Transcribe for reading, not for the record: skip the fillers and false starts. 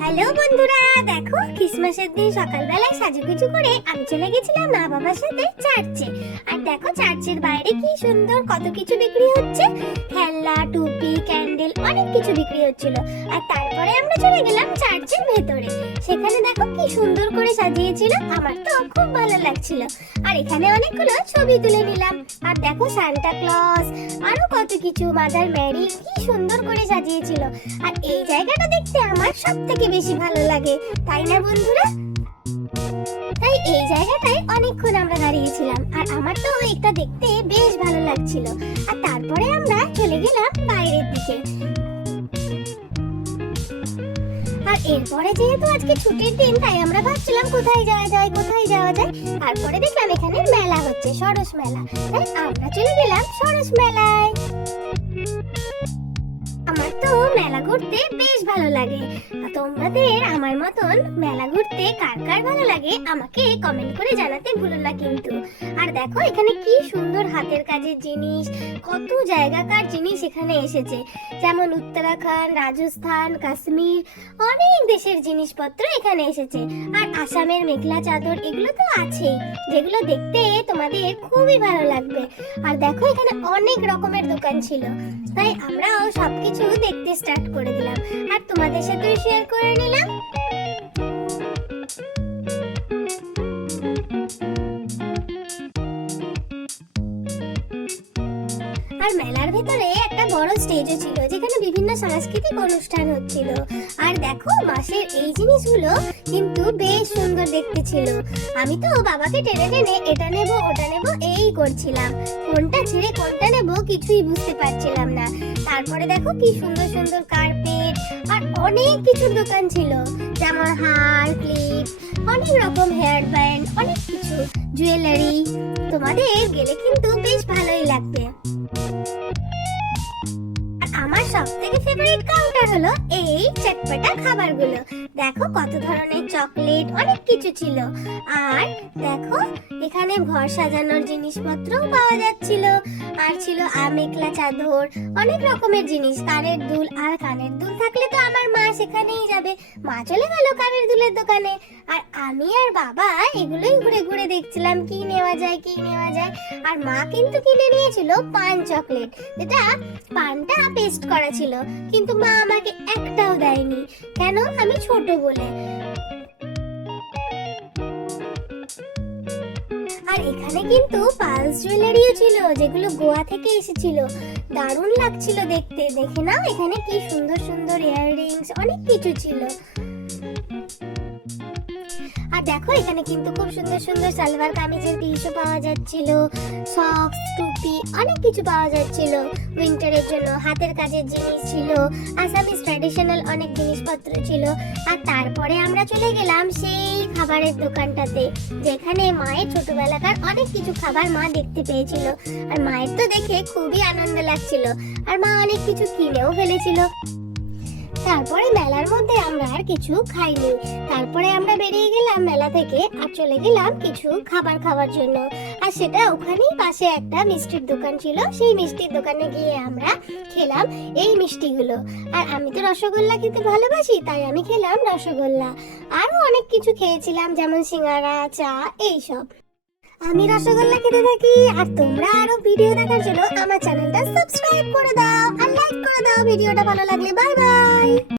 Hello বন্ধুরা, দেখো ক্রিসমাসের দিন সকালবেলায় সাজুগুজু করে আমি চলে গেছিলাম মা বাবার সাথে চার্চে। আর দেখো চার্চের বাইরে কি সুন্দর কত কিছু বিক্রি হচ্ছে, খেলনা, টুপি, ক্যান্ডেল, অনেক কিছু বিক্রি হচ্ছিল। আর তারপরে আমরা চলে গেলাম চার্চের ভেতরে। সেখানে দেখো কি সুন্দর করে সাজিয়েছিল, আমার তো খুব ভালো লাগছিল। আর এখানে অনেকগুলো ছবি তুলে নিলাম। আর দেখো সান্টা ক্লজ, আরো কত কিছু, মাদার ম্যারি কি সুন্দর করে সাজিয়েছিল। আর এই জায়গাটা দেখতে আমার সব থেকে বেশি ভালো লাগে, তাই না বন্ধুরা? তাই এই জায়গাটায় অনেকক্ষণ আমরা দাঁড়িয়েছিলাম, আর আমার তো এটা দেখতে বেশ ভালো লাগছিল। আর তারপরে আমরা চলে গেলাম বাইরের দিকে। আর এরপরে যেহেতু আজকে ছুটির দিন, তাই আমরা ভাবছিলাম কোথায় যাওয়া যায়। তারপরে দেখলাম এখানে মেলা হচ্ছে, সরস মেলা। তাই আমরা চলে গেলাম সরস মেলায়। আমার তো মেলা ঘুরতে বেশ ভালো লাগে। তোমাদের আমার মতন মেলা ঘুরতে কার কার ভালো লাগে আমাকে কমেন্ট করে জানাতে ভুলো না কিন্তু। আর দেখো এখানে কি সুন্দর হাতের কাজের জিনিস, কত জায়গাকার জিনিস এখানে এসেছে, যেমন উত্তরাখণ্ড, রাজস্থান, কাশ্মীর, অনেক দেশের জিনিসপত্র এখানে এসেছে। আর আসামের মেখলা চাদর, এগুলো তো আছেই, যেগুলো দেখতে তোমাদের খুবই ভালো লাগবে। আর দেখো এখানে অনেক রকমের দোকান ছিল, তাই আমরাও সবকিছু দেখতে স্টার্ট করে দিলাম আর তোমাদের সাথে শেয়ার করে নিলাম। আর মেলার ভেতরে একটা বড় স্টেজও ছিল, যেখানে বিভিন্ন সাংস্কৃতিক অনুষ্ঠান হচ্ছিল। আর দেখো বাঁশের এই জিনিসগুলো কিন্তু বেশ সুন্দর দেখতে ছিল। আমি তো বাবাকে টেনে টেনে এটা নেব ওটা নেব এই করছিলাম, কোনটা ছেড়ে কোনটা নেব কিছুই বুঝতে পারছিলাম না। তারপরে দেখো কি সুন্দর সুন্দর কার্পেট আর অনেক কিছুর দোকান ছিল, যেমন হার, ক্লিপ, অনেক রকম হেয়ার ব্যান্ড, অনেক কিছু জুয়েলারি। তোমাদের গেলে কিন্তু বেশ ভালোই লাগবে। আমার সবথেকে ফেভারিট কাউন্টার হলো এই চটপটা খাবারগুলো। দেখো কত ধরনের চকলেট, অনেক কিছু ছিল। আর দেখো এখানে ঘর সাজানোর জিনিসপত্রও পাওয়া যাচ্ছিল। আর ছিল মেখলা চাদর, অনেক রকমের জিনিস, কানের দুল। আর কানের দুল থাকলে তো আমার মা সেখানেই যাবে, মা চলে গেল কানের দুলের দোকানে। আর আমি আর বাবা এগুলোই ঘুরে ঘুরে দেখছিলাম কি নেওয়া যায়। আর মা কিন্তু কিনে নিয়েছিল পান চকলেট, যেটা পানটা পেস্ট করা ছিল, কিন্তু মা আমাকে একটাও দেয়নি, কেন? আমি ছোট বলে। আর এখানে কিন্তু পালস জুয়েলারিও ছিল, যেগুলো গোয়া থেকে এসেছিল, দারুণ লাগছিল দেখতে। দেখে নাও এখানে কি সুন্দর সুন্দর ইয়াররিংস, অনেক কিছু ছিল। আর দেখো এখানে কিন্তু খুব সুন্দর সুন্দর সালোয়ার কামিজের পিসও পাওয়া যাচ্ছিল, সক্স, টুপি, অনেক কিছু পাওয়া যাচ্ছিল। উইন্টারের জন্য হাতের কাজের জিনিস ছিল, আসামিস ট্র্যাডিশনাল অনেক জিনিসপত্র ছিল। আর তারপরে আমরা চলে গেলাম সেই খাবারের দোকানটাতে, যেখানে মায়ের ছোটবেলাকার অনেক কিছু খাবার মা দেখতে পেয়েছিল। আর মায়ের তো দেখে খুবই আনন্দ লাগছিল, আর মা অনেক কিছু কিনেও ফেলেছিল। তারপরে মেলার মধ্যে আমরা আর কিছু খাইনি। তারপরে আমরা বেরিয়ে গেলাম মেলা থেকে আর চলে গেলাম কিছু খাবার খাওয়ার জন্য। আর সেটা ওখানেই পাশে একটা মিষ্টির দোকান ছিল, সেই মিষ্টির দোকানে গিয়ে আমরা খেলাম এই মিষ্টিগুলো। আর আমি তো রসগোল্লা খেতে ভালোবাসি, তাই আমি খেলাম রসগোল্লা। আরো অনেক কিছু খেয়েছিলাম, যেমন সিঙ্গারা, চা, এইসব। আমি রসগোল্লা খেতে থাকি, আর তোমরা আরো ভিডিও দেখার জন্য আমার চ্যানেলটা সাবস্ক্রাইব করে দাও আর লাইক করে দাও ভিডিওটা ভালো লাগলে। Bye bye.